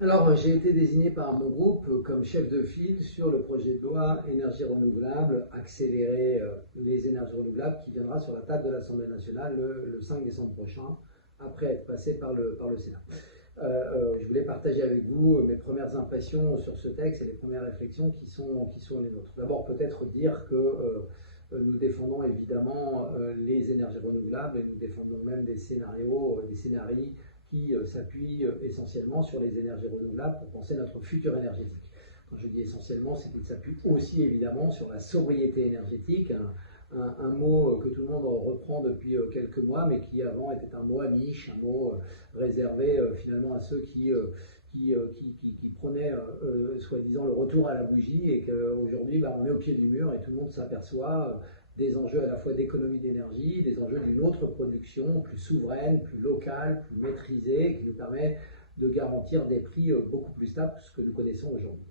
Alors, j'ai été désigné par mon groupe comme chef de file sur le projet de loi énergie renouvelable, accélérer les énergies renouvelables, qui viendra sur la table de l'Assemblée nationale le 5 décembre prochain, après être passé par le Sénat. Je voulais partager avec vous mes premières impressions sur ce texte et les premières réflexions qui sont les nôtres. D'abord, peut-être dire que nous défendons évidemment les énergies renouvelables et nous défendons même des scénarios, des scénarii qui s'appuient essentiellement sur les énergies renouvelables pour penser notre futur énergétique. Quand je dis essentiellement, c'est qu'il s'appuie aussi évidemment sur la sobriété énergétique, un mot que tout le monde reprend depuis quelques mois, mais qui avant était un mot amiche, un mot réservé finalement à ceux qui prenaient soi-disant le retour à la bougie, et qu'aujourd'hui on est au pied du mur et tout le monde s'aperçoit des enjeux à la fois d'économie d'énergie, des enjeux d'une autre production plus souveraine, plus locale, plus maîtrisée, qui nous permet de garantir des prix beaucoup plus stables que ce que nous connaissons aujourd'hui.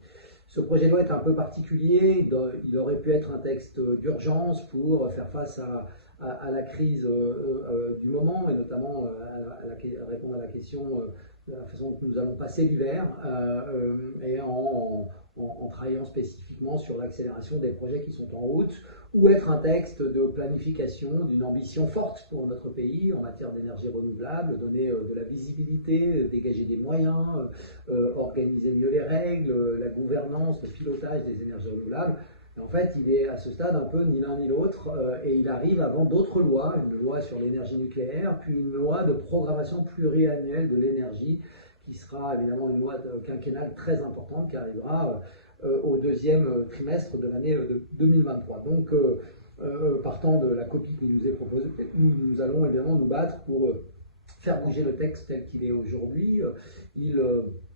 Ce projet de loi est un peu particulier, il aurait pu être un texte d'urgence pour faire face à la crise du moment, et notamment à répondre à la question de la façon dont nous allons passer l'hiver, et en travaillant spécifiquement sur l'accélération des projets qui sont en route, ou être un texte de planification d'une ambition forte pour notre pays en matière d'énergie renouvelable, donner de la visibilité, dégager des moyens, organiser mieux les règles, la gouvernance, le pilotage des énergies renouvelables. Et en fait, il est à ce stade un peu ni l'un ni l'autre, et il arrive avant d'autres lois, une loi sur l'énergie nucléaire, puis une loi de programmation pluriannuelle de l'énergie, qui sera évidemment une loi quinquennale très importante qui arrivera au deuxième trimestre de l'année 2023. Donc, partant de la copie qui nous est proposée, nous allons évidemment nous battre pour faire bouger le texte tel qu'il est aujourd'hui. Il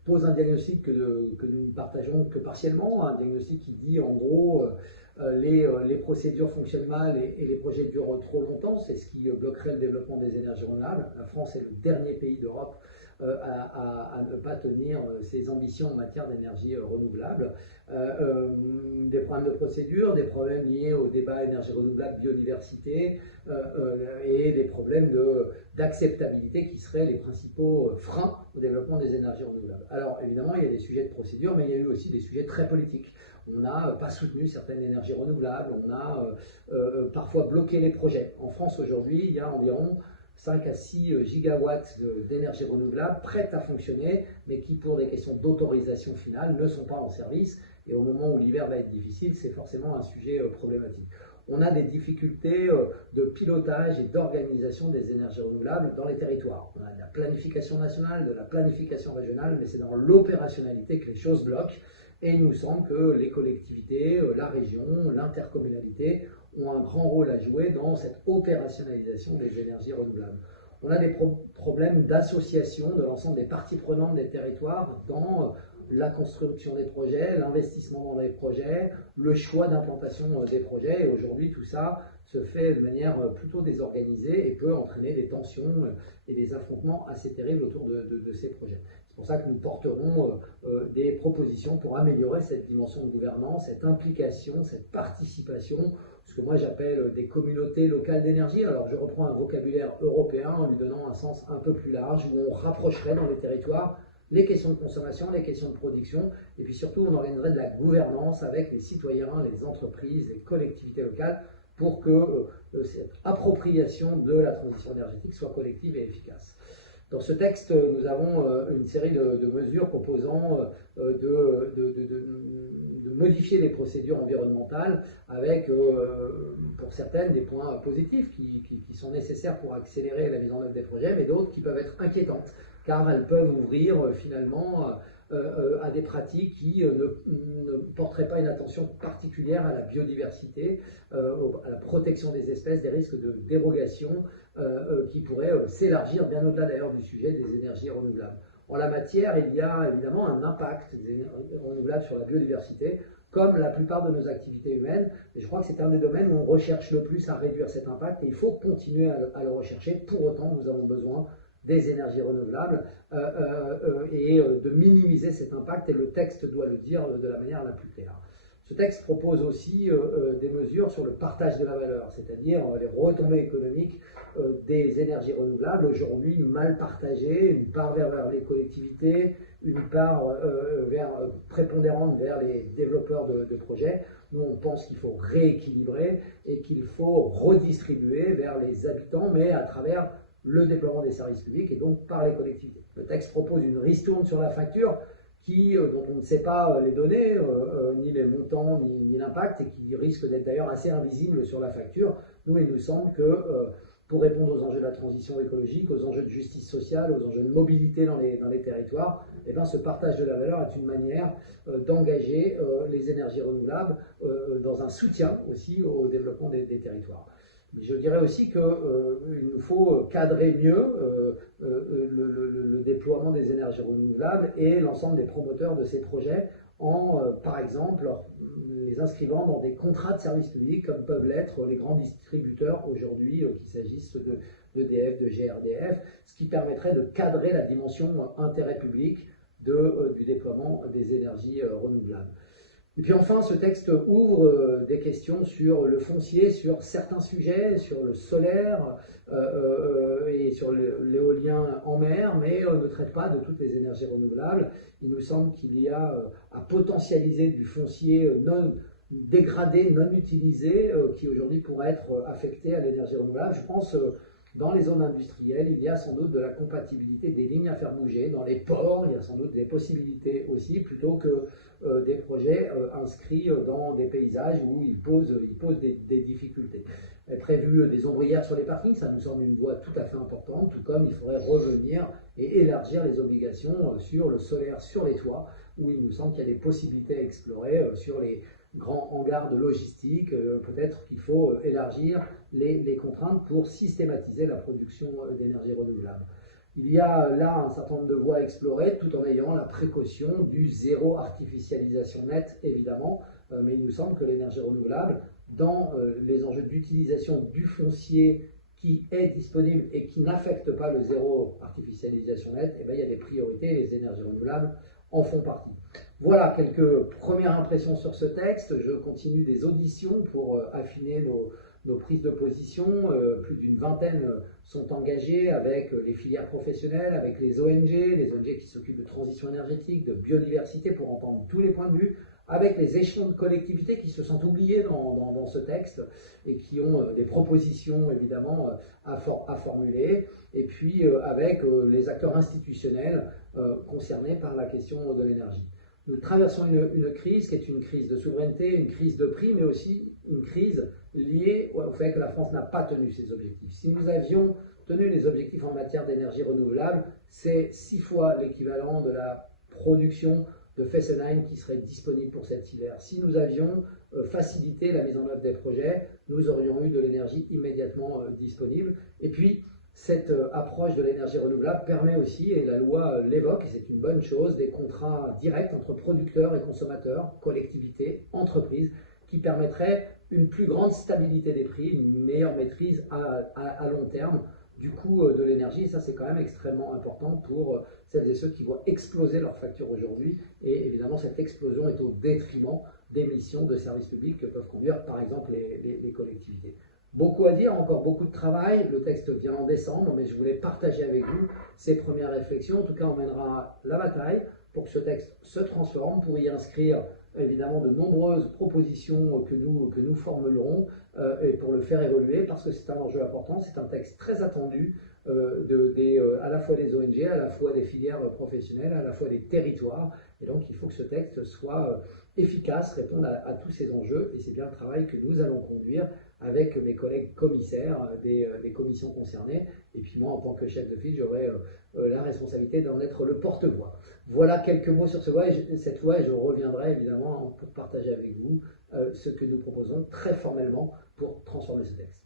pose un diagnostic que nous ne partageons que partiellement, un diagnostic qui dit en gros les procédures fonctionnent mal et les projets durent trop longtemps, c'est ce qui bloquerait le développement des énergies renouvelables. La France est le dernier pays d'Europe à ne pas tenir ses ambitions en matière d'énergie renouvelable. Des problèmes de procédure, des problèmes liés au débat énergie renouvelable, biodiversité, et des problèmes d'acceptabilité qui seraient les principaux freins au développement des énergies renouvelables. Alors évidemment, il y a des sujets de procédure, mais il y a eu aussi des sujets très politiques. On n'a pas soutenu certaines énergies renouvelables, on a parfois bloqué les projets. En France aujourd'hui, il y a environ 5 à 6 gigawatts d'énergie renouvelable prêtes à fonctionner, mais qui, pour des questions d'autorisation finale, ne sont pas en service. Et au moment où l'hiver va être difficile, c'est forcément un sujet problématique. On a des difficultés de pilotage et d'organisation des énergies renouvelables dans les territoires. On a de la planification nationale, de la planification régionale, mais c'est dans l'opérationnalité que les choses bloquent. Et il nous semble que les collectivités, la région, l'intercommunalité ont un grand rôle à jouer dans cette opérationnalisation des énergies renouvelables. On a des problèmes d'association de l'ensemble des parties prenantes des territoires dans la construction des projets, l'investissement dans les projets, le choix d'implantation des projets. Et aujourd'hui, tout ça se fait de manière plutôt désorganisée et peut entraîner des tensions et des affrontements assez terribles autour de ces projets. C'est pour ça que nous porterons des propositions pour améliorer cette dimension de gouvernance, cette implication, cette participation, ce que moi j'appelle des communautés locales d'énergie. Alors je reprends un vocabulaire européen en lui donnant un sens un peu plus large, où on rapprocherait dans les territoires les questions de consommation, les questions de production, et puis surtout on organiserait de la gouvernance avec les citoyens, les entreprises, les collectivités locales, pour que cette appropriation de la transition énergétique soit collective et efficace. Dans ce texte, nous avons une série de mesures proposant de modifier les procédures environnementales avec, pour certaines, des points positifs qui sont nécessaires pour accélérer la mise en œuvre des projets, mais d'autres qui peuvent être inquiétantes, car elles peuvent ouvrir finalement à des pratiques qui ne porteraient pas une attention particulière à la biodiversité, à la protection des espèces, des risques de dérogation qui pourraient s'élargir bien au-delà d'ailleurs du sujet des énergies renouvelables. En la matière, il y a évidemment un impact des énergies renouvelables sur la biodiversité, comme la plupart de nos activités humaines. Et je crois que c'est un des domaines où on recherche le plus à réduire cet impact, et il faut continuer à le rechercher. Pour autant, nous avons besoin des énergies renouvelables et de minimiser cet impact, et le texte doit le dire de la manière la plus claire. Ce texte propose aussi des mesures sur le partage de la valeur, c'est-à-dire les retombées économiques des énergies renouvelables, aujourd'hui mal partagées, une part vers les collectivités, une part prépondérante vers les développeurs de projets. Nous, on pense qu'il faut rééquilibrer et qu'il faut redistribuer vers les habitants, mais à travers le déploiement des services publics et donc par les collectivités. Le texte propose une ristourne sur la facture dont on ne sait pas les données, ni les montants, ni l'impact, et qui risque d'être d'ailleurs assez invisible sur la facture. Nous, il nous semble que pour répondre aux enjeux de la transition écologique, aux enjeux de justice sociale, aux enjeux de mobilité dans les territoires, eh bien, ce partage de la valeur est une manière d'engager les énergies renouvelables dans un soutien aussi au développement des territoires. Mais je dirais aussi qu'il nous faut cadrer mieux le déploiement des énergies renouvelables et l'ensemble des promoteurs de ces projets en, par exemple, les inscrivant dans des contrats de service public comme peuvent l'être les grands distributeurs aujourd'hui, qu'il s'agisse d'EDF, de GRDF, ce qui permettrait de cadrer la dimension intérêt public du déploiement des énergies renouvelables. Et puis enfin, ce texte ouvre des questions sur le foncier, sur certains sujets, sur le solaire et sur l'éolien en mer, mais ne traite pas de toutes les énergies renouvelables. Il nous semble qu'il y a à potentialiser du foncier non dégradé, non utilisé, qui aujourd'hui pourrait être affecté à l'énergie renouvelable. Je pense dans les zones industrielles, il y a sans doute de la compatibilité des lignes à faire bouger. Dans les ports, il y a sans doute des possibilités aussi, plutôt que des projets inscrits dans des paysages où ils posent des difficultés. Il est prévu des ombrières sur les parkings, ça nous semble une voie tout à fait importante, tout comme il faudrait revenir et élargir les obligations sur le solaire sur les toits, où il nous semble qu'il y a des possibilités à explorer sur les grands hangars de logistique. Peut-être qu'il faut élargir les contraintes pour systématiser la production d'énergie renouvelable. Il y a là un certain nombre de voies à explorer, tout en ayant la précaution du zéro artificialisation nette, évidemment, mais il nous semble que l'énergie renouvelable, dans les enjeux d'utilisation du foncier qui est disponible et qui n'affecte pas le zéro artificialisation nette, eh bien, il y a des priorités et les énergies renouvelables en font partie. Voilà quelques premières impressions sur ce texte. Je continue des auditions pour affiner nos prises de position. Plus d'une vingtaine sont engagées avec les filières professionnelles, avec les ONG qui s'occupent de transition énergétique, de biodiversité, pour entendre tous les points de vue, avec les échelons de collectivités qui se sentent oubliés dans ce texte et qui ont des propositions évidemment à formuler, et puis avec les acteurs institutionnels concernés par la question de l'énergie. Nous traversons une crise qui est une crise de souveraineté, une crise de prix, mais aussi une crise liée au fait que la France n'a pas tenu ses objectifs. Si nous avions tenu les objectifs en matière d'énergie renouvelable, c'est 6 fois l'équivalent de la production de Fessenheim qui serait disponible pour cet hiver. Si nous avions facilité la mise en œuvre des projets, nous aurions eu de l'énergie immédiatement disponible. Et puis, cette approche de l'énergie renouvelable permet aussi, et la loi l'évoque, et c'est une bonne chose, des contrats directs entre producteurs et consommateurs, collectivités, entreprises, qui permettraient une plus grande stabilité des prix, une meilleure maîtrise à long terme du coût de l'énergie. Et ça, c'est quand même extrêmement important pour celles et ceux qui voient exploser leurs factures aujourd'hui. Et évidemment, cette explosion est au détriment des missions de services publics que peuvent conduire, par exemple, les collectivités. Beaucoup à dire, encore beaucoup de travail. Le texte vient en décembre, mais je voulais partager avec vous ces premières réflexions. En tout cas, on mènera la bataille pour que ce texte se transforme, pour y inscrire évidemment de nombreuses propositions que nous formulerons et pour le faire évoluer, parce que c'est un enjeu important. C'est un texte très attendu à la fois des ONG, à la fois des filières professionnelles, à la fois des territoires. Et donc, il faut que ce texte soit efficace, réponde à tous ces enjeux. Et c'est bien le travail que nous allons conduire avec mes collègues commissaires des commissions concernées. Et puis moi, en tant que chef de file, j'aurai la responsabilité d'en être le porte-voix. Voilà quelques mots sur cette voie, et je reviendrai évidemment pour partager avec vous ce que nous proposons très formellement pour transformer ce texte.